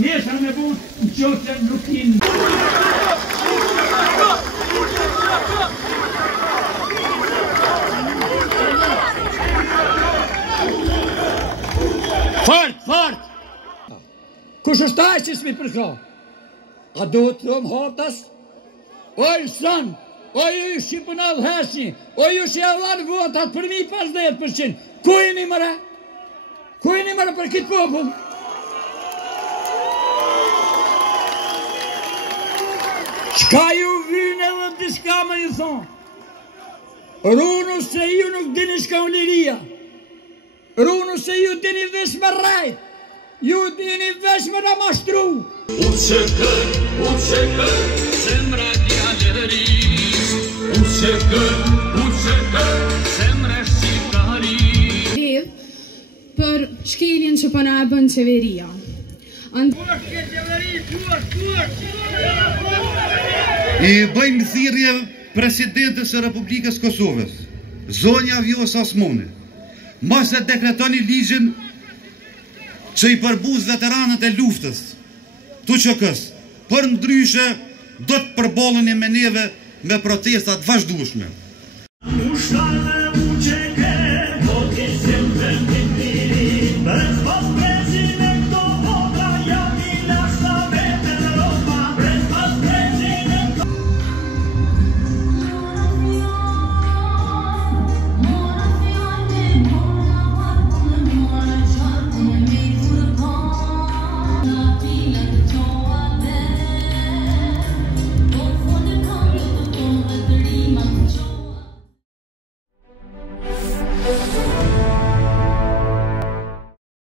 nesër me vot në qoftë nuk jeni. Fort! Kush është ai që s'mi përka? A do të thëm haptas? Oj son, oj ju shqipën adhesni, oj ju që javan votat për mi 50%. Ku jeni mëre? Ku jeni mëre për kitë popull? Qka ju vynë edhe diska me ju thonë? Runu se ju nuk dini shka u liria. Runu se ju dini vesh me rajt. Ju dini vesh me ramashtru. Uçekër, zemra djalëris. Uçekër, zemra shqiptaris. Lidh për shkeljen që përna e bën qeveria. I bëjmë thirrje presidentës së Republikës Kosovës, zonja Vjosa Osmani, mos e dekretoni ligjin që i përbuz veteranët e luftës, TUÇK-s, për ndryshe do të përballeni me neve me protestat vazhdueshme.